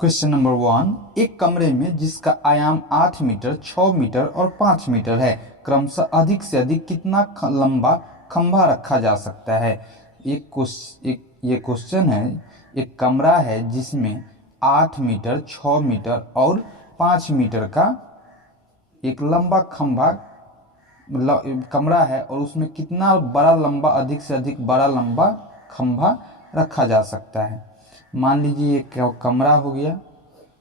Question number 1, एक कमरे में जिसका आयाम 8 मीटर, 6 मीटर और 5 मीटर है, क्रमशः अधिक से अधिक कितना लंबा खंभा रखा जा सकता है। ये क्वेश्चन है। एक कमरा है जिसमें 8 मीटर, 6 मीटर और 5 मीटर का एक लंबा कमरा है और उसमें कितना बड़ा लंबा, अधिक से अधिक बड़ा लंबा खंभा रखा जा सकता है। मान लीजिए ये कमरा हो गया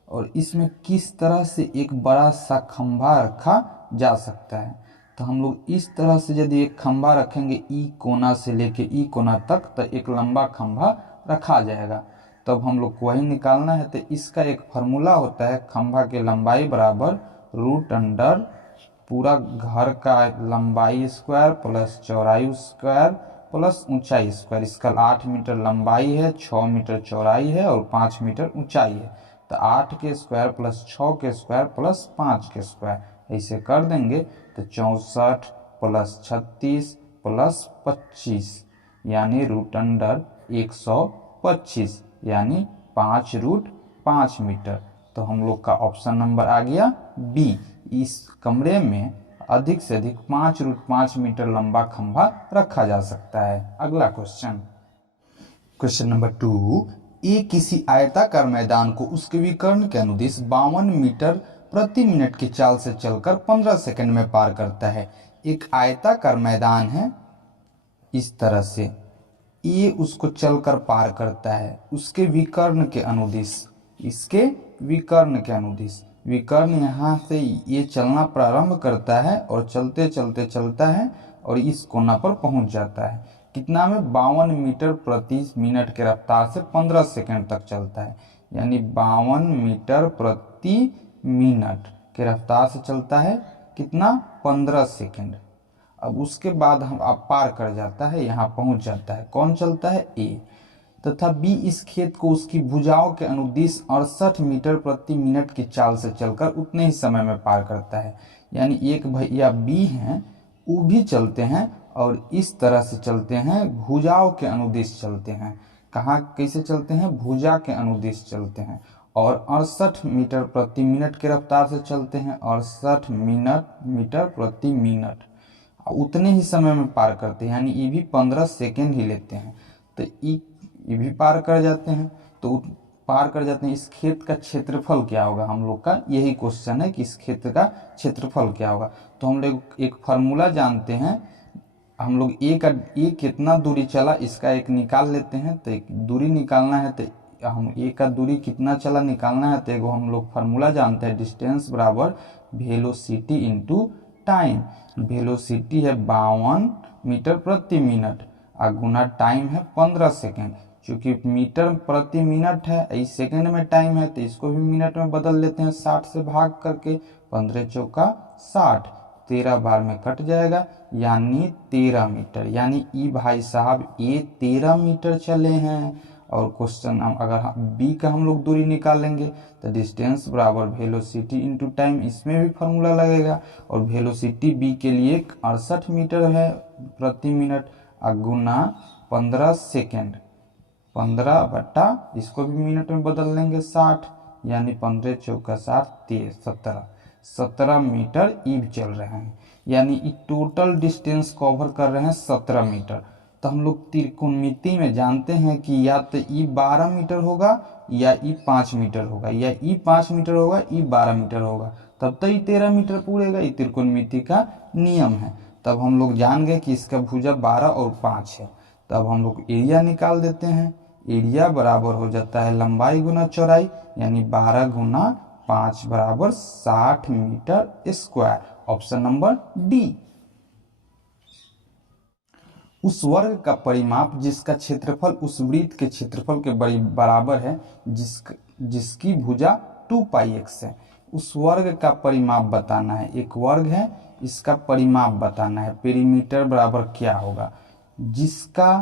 और इसमें किस तरह से एक बड़ा सा खंभा रखा जा सकता है। तो हम लोग इस तरह से यदि एक खंभा रखेंगे ई कोना से लेके ई कोना तक, तो एक लंबा खंभा रखा जाएगा। तब हम लोग को वही निकालना है। तो इसका एक फार्मूला होता है, खंभा की लंबाई बराबर रूट अंडर पूरा घर का लंबाई स्क्वायर प्लस चौड़ाई स्क्वायर प्लस ऊंचाई स्क्वायर। इसका 8 मीटर लंबाई है, 6 मीटर चौड़ाई है और 5 मीटर ऊंचाई है। तो 8 के स्क्वायर प्लस 6 के स्क्वायर प्लस 5 के स्क्वायर ऐसे कर देंगे तो 64 प्लस 36 प्लस 25 यानी रूट अंडर 125 यानी 5√5 मीटर। तो हम लोग का ऑप्शन नंबर आ गया बी। इस कमरे में अधिक से अधिक 5√5 मीटर लंबा खंभा रखा जा सकता है। अगला क्वेश्चन, क्वेश्चन नंबर 2, ए किसी आयताकार मैदान को उसके विकर्ण के अनुदिश 52 मीटर प्रति मिनट की चाल से चलकर 15 सेकंड में पार करता है। एक आयताकार मैदान है, इस तरह से ये उसको चलकर पार करता है उसके विकर्ण के अनुदिश। इसके विकर्ण के अनुदिश, विकर्ण यहाँ से ये चलना प्रारंभ करता है और चलते चलते चलता है और इस कोना पर पहुंच जाता है। कितना में 52 मीटर प्रति मिनट के रफ्तार से 15 सेकंड तक चलता है, यानी 52 मीटर प्रति मिनट के रफ्तार से चलता है कितना 15 सेकंड। अब उसके बाद हम आप पार कर जाता है, यहाँ पहुंच जाता है। कौन चलता है? ए। तथा बी इस खेत को उसकी भुजाओं के अनुदिश 68 मीटर प्रति मिनट की चाल से चलकर उतने ही समय में पार करता है। यानी एक भैया बी हैं, वो भी चलते हैं और इस तरह से चलते हैं, भुजाओं के अनुदिश चलते हैं। कहाँ कैसे चलते हैं? भुजा के अनुदिश चलते हैं और 68 मीटर प्रति मिनट के रफ्तार से चलते हैं। 68 मीटर प्रति मिनट उतने ही समय में पार करते हैं, यानी ये भी 15 सेकेंड ही लेते हैं। तो ये भी पार कर जाते हैं। तो पार कर जाते हैं। इस खेत का क्षेत्रफल क्या होगा? हम लोग का यही क्वेश्चन है कि इस खेत का क्षेत्रफल क्या होगा। तो हम लोग एक फार्मूला जानते हैं, हम लोग ए कितना दूरी चला इसका एक निकाल लेते हैं। तो एक दूरी निकालना है तो हम ए का दूरी कितना चला निकालना है। तो एगो हम लोग फार्मूला जानते हैं, डिस्टेंस बराबर वेलोसिटी इंटू टाइम। वेलोसिटी है 52 मीटर प्रति मिनट और गुना टाइम है 15 सेकेंड। चूंकि मीटर प्रति मिनट है, इस सेकेंड में टाइम है, तो इसको भी मिनट में बदल लेते हैं 60 से भाग करके। 15 चौका 60, 13 बार में कट जाएगा यानी 13 मीटर। यानी ई भाई साहब ये 13 मीटर चले हैं। और क्वेश्चन अगर बी का हम लोग दूरी निकालेंगे तो डिस्टेंस बराबर वेलोसिटी इंटू टाइम, इसमें भी फार्मूला लगेगा। और वेलोसिटी बी के लिए 68 मीटर है प्रति मिनट गुना 15 सेकेंड। 15 बटा इसको भी मिनट में बदल लेंगे 60, यानी 15 चौका 60 17 मीटर ईब चल रहे हैं। यानी टोटल डिस्टेंस कवर कर रहे हैं 17 मीटर। तो हम लोग त्रिकोणमिति में जानते हैं कि या तो ई 12 मीटर होगा या ई 5 मीटर होगा, या ई 5 मीटर होगा ई 12 मीटर होगा, तब तो ई 13 मीटर पूरेगा। ये त्रिकोणमिति का नियम है। तब हम लोग जान गए कि इसका भुजा 12 और 5 है। तब हम लोग एरिया निकाल देते हैं। एरिया बराबर हो जाता है लंबाई गुना चौड़ाई, यानी 12 गुना 5 बराबर 60 metre square. Option number D. उस वर्ग का परिमाप जिसका क्षेत्रफल उस वृत्त के क्षेत्रफल के बराबर है, जिसकी भुजा 2πx है, उस वर्ग का परिमाप बताना है। एक वर्ग है, इसका परिमाप बताना है। पेरीमीटर बराबर क्या होगा? जिसका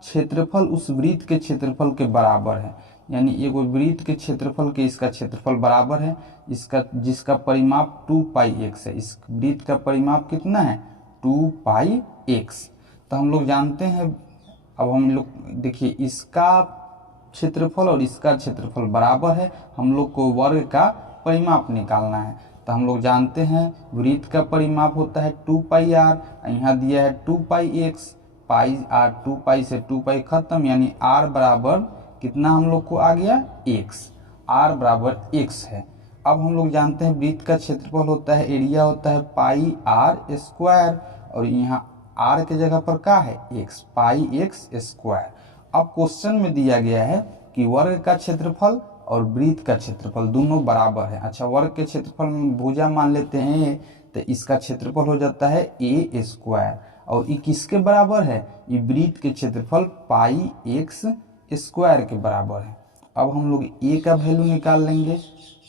क्षेत्रफल उस वृत्त के क्षेत्रफल के बराबर है, यानी एगो वृत्त के क्षेत्रफल के इसका क्षेत्रफल बराबर है, इसका जिसका परिमाप 2πx है। इस वृत्त का परिमाप कितना है? 2πx। तो हम लोग जानते हैं। अब हम लोग देखिए, इसका क्षेत्रफल और इसका क्षेत्रफल बराबर है, हम लोग को वर्ग का परिमाप निकालना है। तो हम लोग जानते हैं वृत्त का परिमाप होता है 2 r, यहाँ दिया है 2 x, पाई r, 2 से 2 खत्म, यानी r बराबर कितना हम लोग को आ गया x, r बराबर x है। अब हम लोग जानते हैं वृत्त का क्षेत्रफल होता है, एरिया होता है पाई r स्क्वायर, और यहाँ r के जगह पर क्या है x, पाई x स्क्वायर। अब क्वेश्चन में दिया गया है कि वर्ग का क्षेत्रफल और वृत्त का क्षेत्रफल दोनों बराबर है। अच्छा, वर्ग के क्षेत्रफल में भुजा मान लेते हैं तो इसका क्षेत्रफल हो जाता है a स्क्वायर, और ये किसके बराबर है, ये वृत्त के क्षेत्रफल पाई x स्क्वायर के बराबर है। अब हम लोग a का वैल्यू निकाल लेंगे,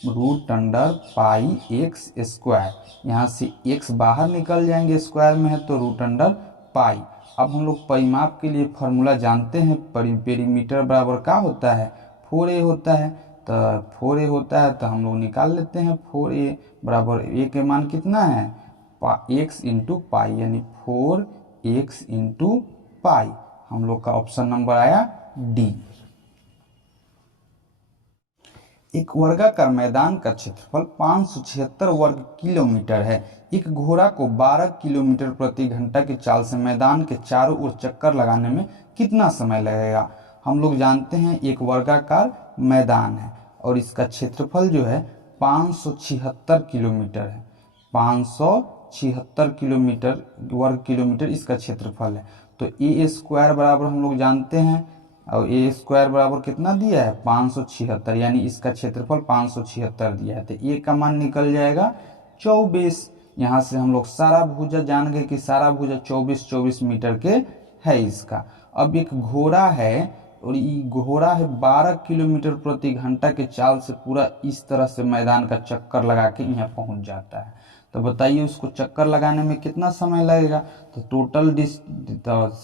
√अंडर पाई x स्क्वायर, यहाँ से x बाहर निकल जाएंगे, स्क्वायर में है तो √अंडर पाई। अब हम लोग परिमाप के लिए फॉर्मूला जानते हैं, पेरीमीटर बराबर क्या होता है 4a होता है, तो 4a होता है तो हम लोग निकाल लेते हैं 4a बराबर a के मान कितना है x इंटू पाई, यानी 4x इंटू पाई। हम लोग का ऑप्शन नंबर आया डी। एक वर्गाकार मैदान का क्षेत्रफल 576 वर्ग किलोमीटर है। एक घोड़ा को 12 किलोमीटर प्रति घंटा की चाल से मैदान के चारों ओर चक्कर लगाने में कितना समय लगेगा। हम लोग जानते हैं एक वर्गाकार मैदान है और इसका क्षेत्रफल जो है 576 किलोमीटर है, 576 किलोमीटर वर्ग किलोमीटर इसका क्षेत्रफल है। तो ए स्क्वायर बराबर हम लोग जानते हैं, और ए स्क्वायर बराबर कितना दिया है 576, यानी इसका क्षेत्रफल 576 दिया है, तो ए का मान निकल जाएगा 24। यहाँ से हम लोग सारा भुजा जान गए कि सारा भुजा 24 मीटर के है इसका। अब एक घोड़ा है और ये घोड़ा है 12 किलोमीटर प्रति घंटा के चाल से पूरा इस तरह से मैदान का चक्कर लगा के यहाँ पहुँच जाता है। तो बताइए उसको चक्कर लगाने में कितना समय लगेगा। तो टोटल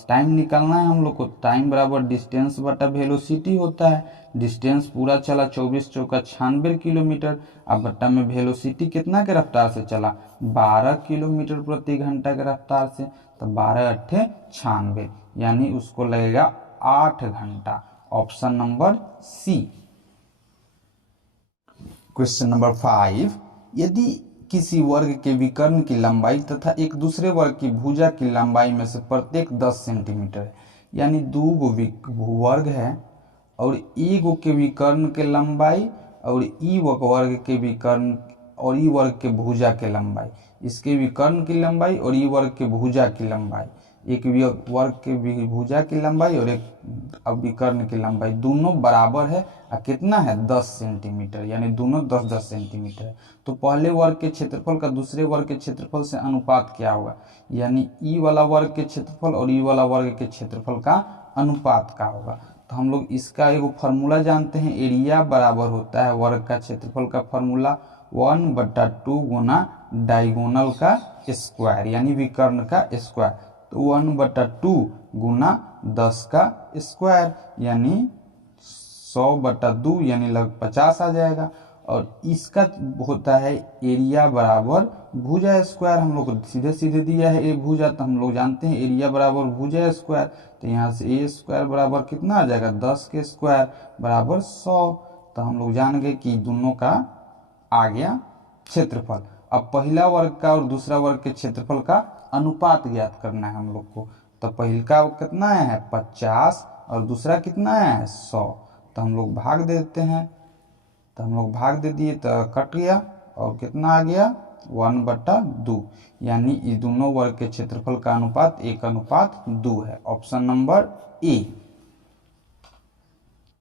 टाइम निकालना है हम लोग को, टाइम बराबर डिस्टेंस बटा वेलोसिटी होता है। डिस्टेंस पूरा चला 24 चौका 96 किलोमीटर, अब बट्टा में वेलोसिटी कितना के रफ्तार से चला 12 किलोमीटर प्रति घंटा के रफ्तार से, तो 12 अट्ठे 96, यानी उसको लगेगा 8 घंटा। Option number C. Question number 5, यदि किसी वर्ग के विकर्ण की लंबाई तथा एक दूसरे वर्ग की भुजा की लंबाई में से प्रत्येक 10 सेंटीमीटर है, यानी दो वर्ग है और ई गो के विकर्ण के लंबाई और ई वर्ग के विकर्ण और ई वर्ग के भुजा के लंबाई, इसके विकर्ण की लंबाई और ई वर्ग के भुजा की लंबाई, एक वर्ग के भुजा की लंबाई और एक विकर्ण की लंबाई दोनों बराबर है और कितना है 10 सेंटीमीटर, यानी दोनों 10-10 सेंटीमीटर है। तो पहले वर्ग के क्षेत्रफल का दूसरे वर्ग के क्षेत्रफल से अनुपात क्या होगा, यानी ई वाला वर्ग के क्षेत्रफल और ई वाला वर्ग के क्षेत्रफल का अनुपात क्या होगा। तो हम लोग इसका एक फार्मूला जानते हैं, एरिया बराबर होता है वर्ग का क्षेत्रफल का फार्मूला 1/2 गुना डायगोनल का स्क्वायर, यानी विकर्ण का स्क्वायर, तो 1/2 गुना 10 का स्क्वायर, यानी 100/2, यानी लगभग 50 आ जाएगा। और इसका होता है एरिया बराबर भुजा स्क्वायर, हम लोग को सीधे सीधे दिया है ए भुजा, तो हम लोग जानते हैं एरिया बराबर भुजा स्क्वायर, तो यहाँ से ए स्क्वायर बराबर कितना आ जाएगा 10 के स्क्वायर बराबर 100। तो हम लोग जान गए कि दोनों का आ गया क्षेत्रफल। अब पहला वर्ग का और दूसरा वर्ग के क्षेत्रफल का अनुपात ज्ञात करना है हम लोग को। तो पहले का कितना है 50 और दूसरा कितना है 100, तो हम लोग भाग देते हैं, तो हम लोग भाग दे दिए तो कट गया और कितना आ गया 1/2, यानी इस दोनों वर्ग के क्षेत्रफल का अनुपात 1/2 है। Option number A.